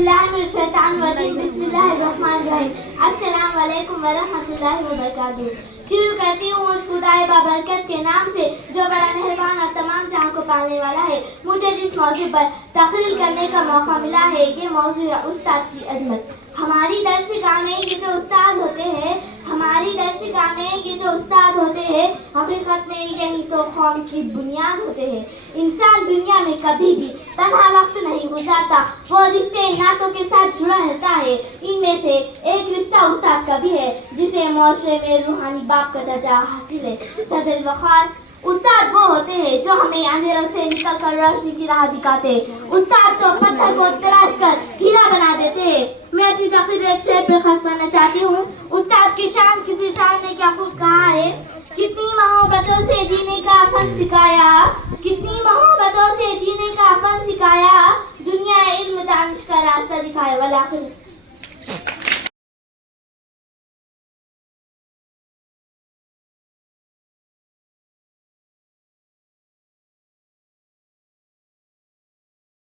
باللہ من الشیطان الرجیم بسم اللہ الرحمن الرحیم السلام علیکم ورحمۃ اللہ وبرکاتہ. شروع کرتی ہوں اس خدائے بابرکت کے نام سے جو بڑا مہربان اور تمام جہاں کو پالنے والا ہے. مجھے جس موضوع پر تقریر کرنے کا موقع ملا ہے یہ موضوع ہے استاد کی عظمت. ہماری درسگاہ میں یہ جو استاد ہوتے ہیں حقیقت میں یہی تو قوم کی بنیاد ہوتے ہیں. انسان دنیا میں کبھی بھی تنہا وقت نہیں گزارتا, وہ رشتے ناتوں کے ساتھ جڑا رہتا ہے. ان میں سے ایک رشتہ استاد کا بھی ہے جسے معاشرے میں روحانی باپ کا درجہ حاصل ہے. صدر وقار استاد وہ ہوتے ہیں جو ہمیں اندھیروں سے نکل کر روشنی کی راہ دکھاتے ہیں. استاد تو پتھر کو تراش کر ہیرا بنا دیتے ہیں. میں اپنی تقریر ایک شعر پر خرچ کرنا چاہتی ہوں. استاد کی شان کسی شاعر نے کیا خوب کہا ہے, کتنی محبتوں سے جینے کا فن سکھایا, کتنی محبتوں سے جینے کا فن سکھایا, دنیا علم دانش کا راستہ دکھایا. والآخر